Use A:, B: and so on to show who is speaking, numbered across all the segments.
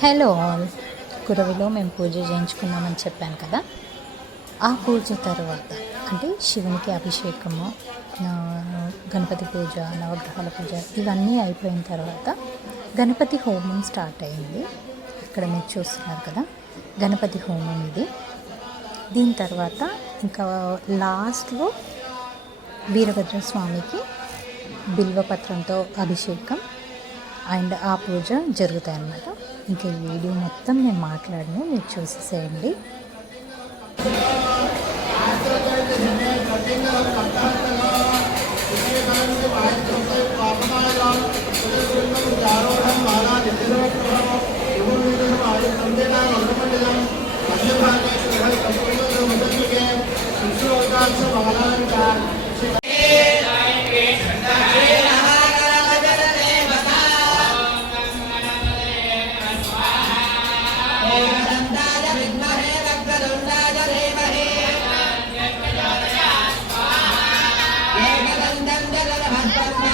A: Hello all కురవిలో మేము పూజ చేయించుకున్నామని చెప్పాను కదా. ఆ పూజ తర్వాత అంటే శివునికి అభిషేకము గణపతి పూజ నవగ్రహాల పూజ ఇవన్నీ అయిపోయిన తర్వాత గణపతి హోమం స్టార్ట్ అయింది. ఇక్కడ మీరు చూస్తున్నారు కదా గణపతి హోమం ఇది. దీని తర్వాత ఇంకా లాస్ట్లో వీరభద్ర స్వామికి బిల్వపత్రంతో అభిషేకం అండ్ ఆ పూజ జరుగుతాయి అన్నమాట ఇంకా ఈ వీడియో మొత్తం నేను మాట్లాడను మీరు చూసేసేయండి.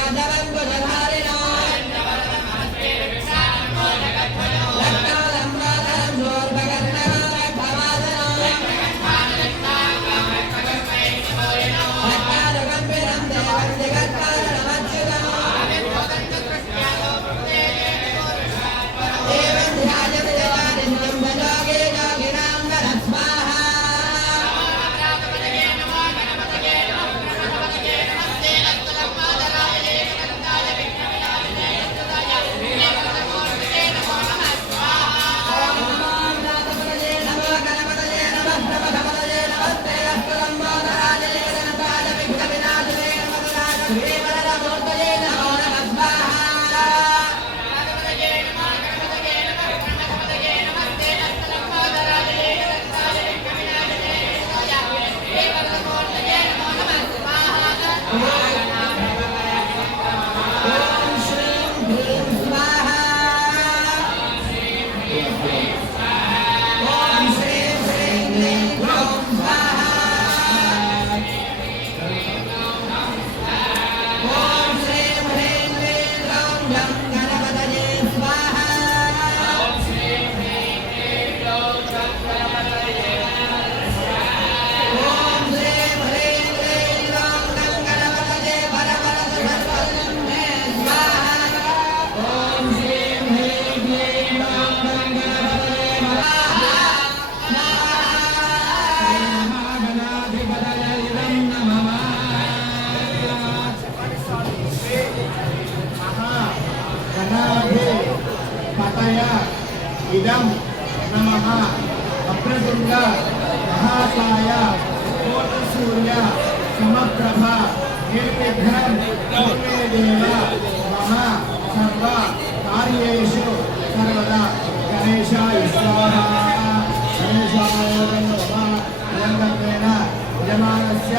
B: সাধারণ ఇదం నమ. వక్రతుండ మహాకాయ కోటసూర్య సమప్రభ నిర్విఘ్నం కుర్మే దేవ మమ సర్వ కార్యేషు సర్వదా. గణేశాయ స్వాహా. గణేశాయ నమః. యంగత్వేన యజమానస్య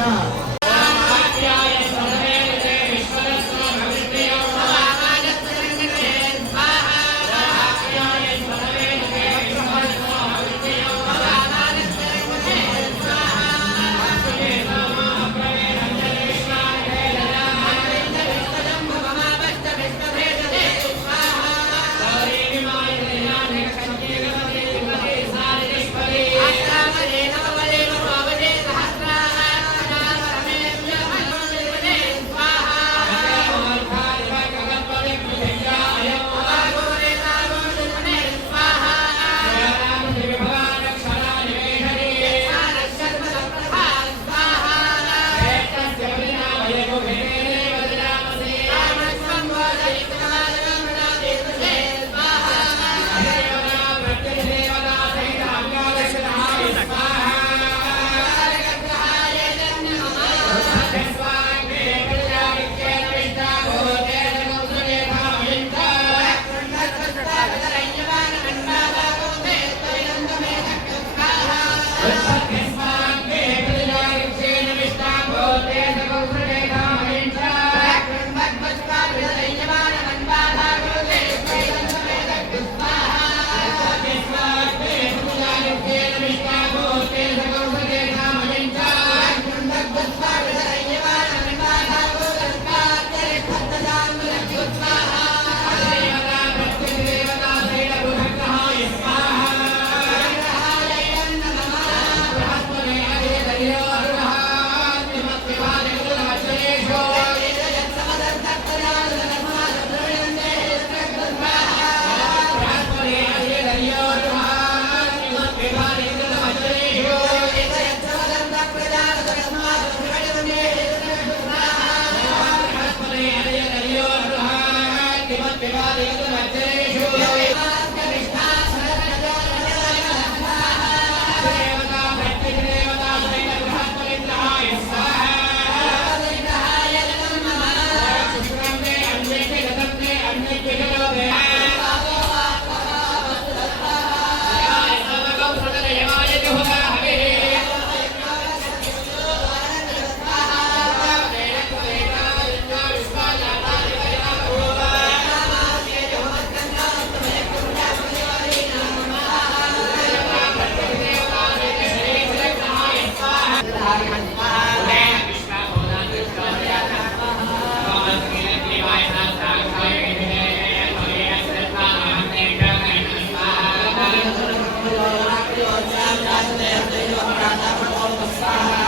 C: Amen.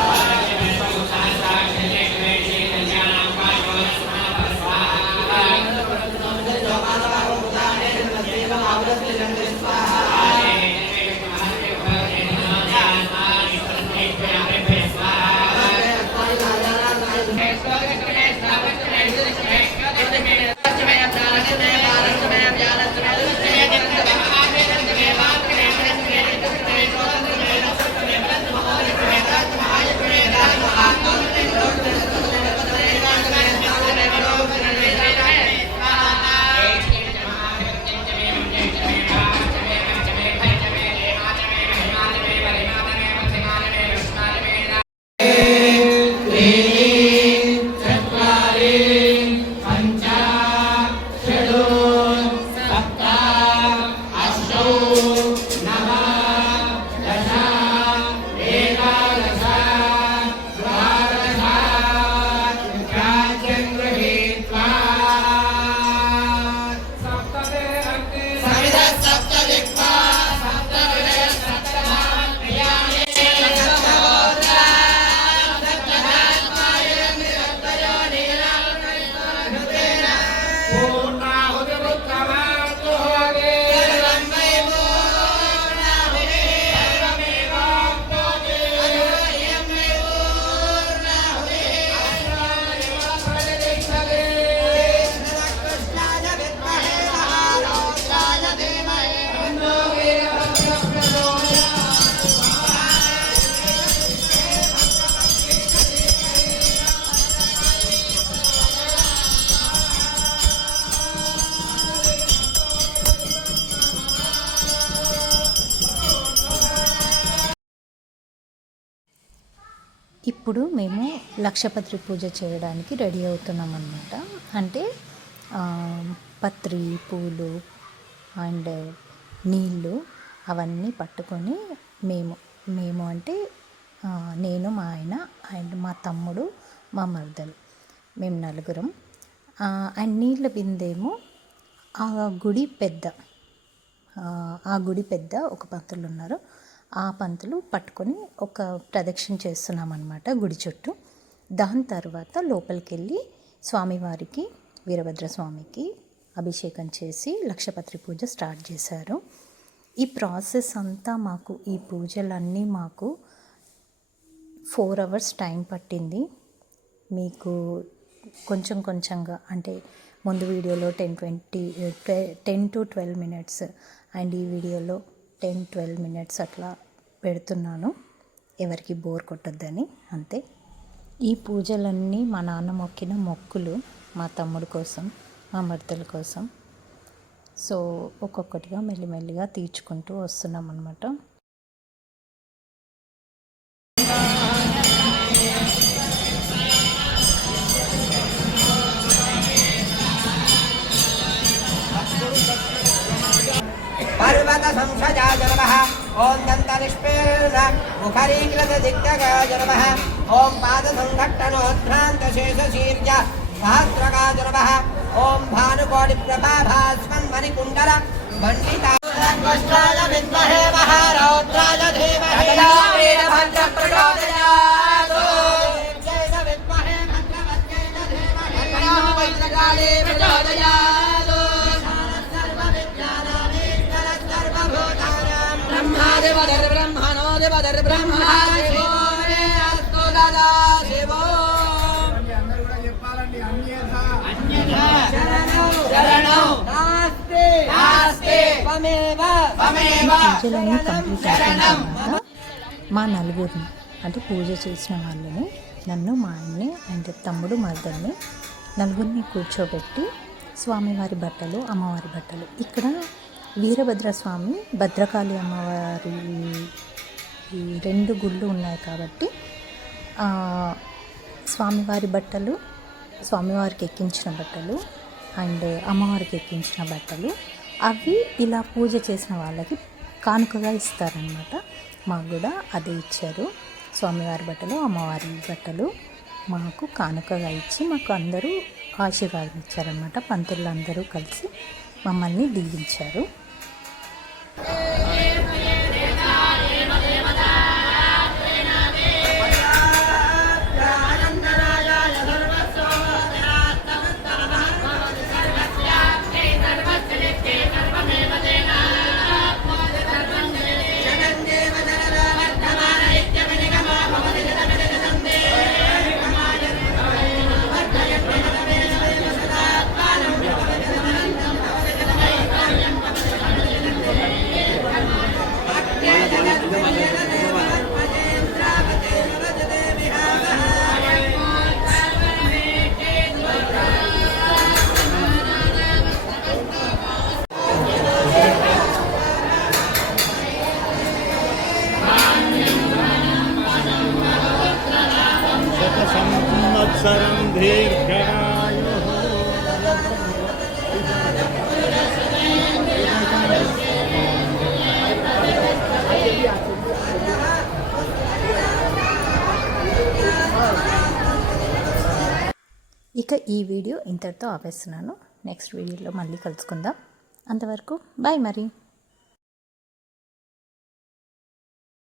A: ఇప్పుడు మేము లక్షపత్రి పూజ చేయడానికి రెడీ అవుతున్నాం అన్నమాట అంటే పత్రి పూలు అండ్ నీళ్ళు అవన్నీ పట్టుకొని మేము మేము అంటే నేను మా ఆయన అండ్ మా తమ్ముడు మా మరదలు. మేము నలుగురం. అండ్ నీళ్ళ బిందేమో ఆ గుడి పెద్ద ఆ, ఆ గుడి పెద్ద ఒక పంతులు ఉన్నారు. ఆ పంతులు పట్టుకొని ఒక ప్రదక్షిణ చేస్తున్నాం అనమాట గుడి చుట్టూ. దాని తర్వాత లోపలికి వెళ్ళి స్వామివారికి వీరభద్ర స్వామికి అభిషేకం చేసి లక్షపత్రి పూజ స్టార్ట్ చేశారు. ఈ ప్రాసెస్ అంతా మాకు ఈ పూజలన్నీ మాకు ఫోర్ అవర్స్ టైం పట్టింది. మీకు కొంచెం కొంచెంగా అంటే ముందు వీడియోలో ten twenty ten to twelve minutes and ఈ వీడియోలో టెన్ ట్వెల్వ్ మినిట్స్ అట్లా పెడుతున్నాను. ఎవరికి బోర్ కొట్టద్దని అంతే. ఈ పూజలన్నీ మా నాన్న మొక్కిన మొక్కులు మా తమ్ముడు కోసం మా మర్దల కోసం. సో ఒక్కొక్కటిగా మెల్లిమెల్లిగా తీర్చుకుంటూ వస్తున్నాం అనమాట
B: मुखरीङ्गलसदिग्गगाजरवः ॐ पादसङ्घट्टनोद्भ्रान्तशेषशीर्य सहस्रगाजरवः ॐ भानुकोटिप्रभाभास्मन्मणिकुण्डल मण्डिता विद्महे महारौद्राय धीमहि त्वमेव त्वमेव
A: పూజలన్నీ కంప్లీట్ అయిపోయిన తర్వాత మా నలుగురిని అంటే పూజ చేసిన వాళ్ళని నన్ను మా ఆయన్ని అండ్ తమ్ముడు మరదల్ని నలుగురిని కూర్చోబెట్టి స్వామివారి బట్టలు అమ్మవారి బట్టలు ఇక్కడ వీరభద్ర స్వామి భద్రకాళి అమ్మవారి ఈ రెండు గుళ్ళు ఉన్నాయి కాబట్టి స్వామివారి బట్టలు స్వామివారికి ఎక్కించిన బట్టలు అండ్ అమ్మవారికి ఎక్కించిన బట్టలు అవి ఇలా పూజ చేసిన వాళ్ళకి కానుకగా ఇస్తారనమాట మాకు కూడా అదే ఇచ్చారు. స్వామివారి బట్టలు అమ్మవారి బట్టలు మాకు కానుకగా ఇచ్చి మాకు అందరూ ఆశీర్వాదం ఇచ్చారనమాట పంతులు అందరూ కలిసి మమ్మల్ని దీవించారు. ఈ వీడియో ఇంతటితో ఆపేస్తున్నాను. నెక్స్ట్ వీడియోలో మళ్ళీ కలుసుకుందాం. అంతవరకు బాయ్ మరి.